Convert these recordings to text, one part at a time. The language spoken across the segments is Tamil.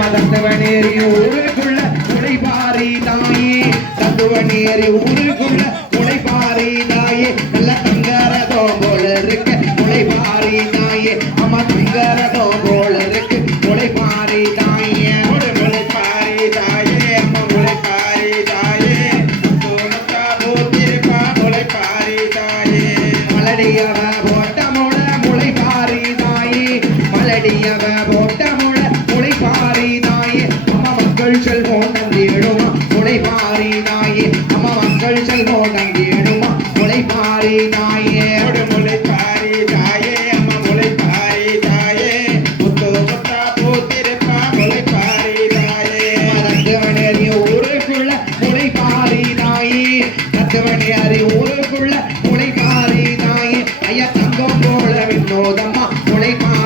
மதத்தவனேறி ஊருக்குள்ள உழைப்பாரி தாயே தத்துவனேறி ஊருக்குள்ள போல வினோதமா உழைப்பான்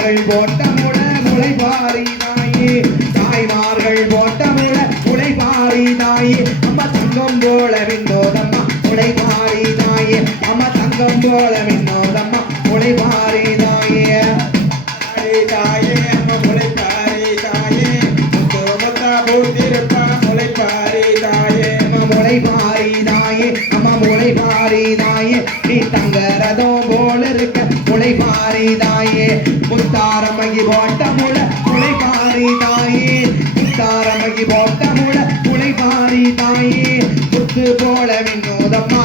முன்னோர்கள் போட்ட முட முளை பாரினாயே தாய்மார் நீ தங்கறதும் போல இருக்க முளை பாரி தாயே. முத்தாரமகி போட்ட முள முளை பாரி தாயே. முத்தாரமகி போட்ட முள முளை பாரி தாயே. முத்து போல வினோதம்மா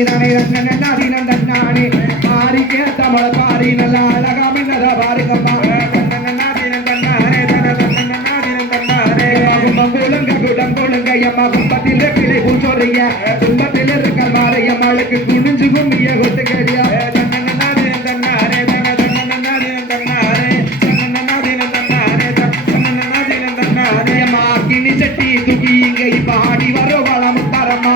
தானே தானே நன்னாடி நன்னாடி பாரிக்கே தமிழ பாரி நல்லா அழகா மின்னதா பாருங்கம்மா ஐயம்மா கும்பத்தில் கிளை பூச்சோறீங்க கும்பத்தில் இருக்க மாறையம் அழகு குனிஞ்சு கும்பிய கொத்துக்கடியா கிணி சட்டி துக்கி இங்க இப்ப ஆடி வர வளம் தரமா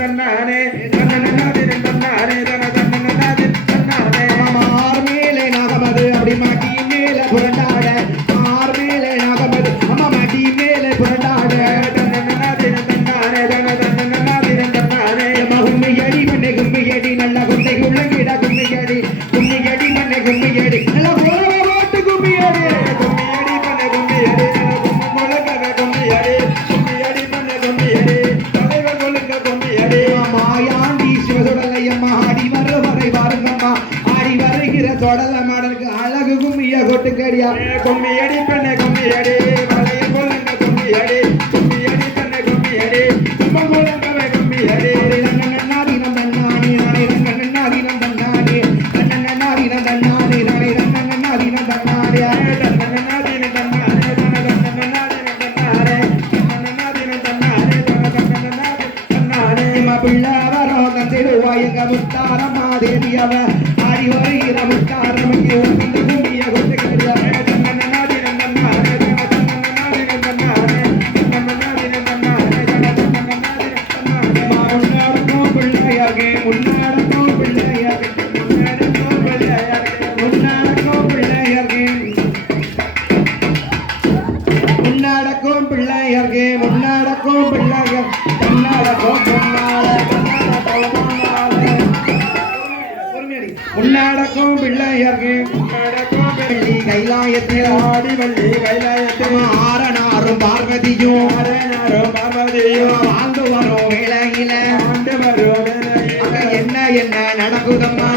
தன்னானே கேடியா மாடலுக்கு கும்மி அடி பெண்ணே கும்மி அடி மலையில் போலங்க கும்மி அடி கும்மி அடி பெண்ணே கும்மி அடி கும்பம் போலங்கவே கும்மி அடி நன்னாதீனம் தன்னானே நானே நன்னாதீனம் தன்னானே நன்னாதீனம் தன்னானே நானே நன்னாதீனம் தன்னானே அடியார்க்கு கைலாயத்தில் ஆடிவள்ளி கைலாயத்தில் ஆரனாரும் பார்வதியும் ஆரனாரும் பார்வதியும் வாழ்ந்து வரும் வேலையில ஆண்டு வரும் என்ன என்ன நடக்குதம்மா?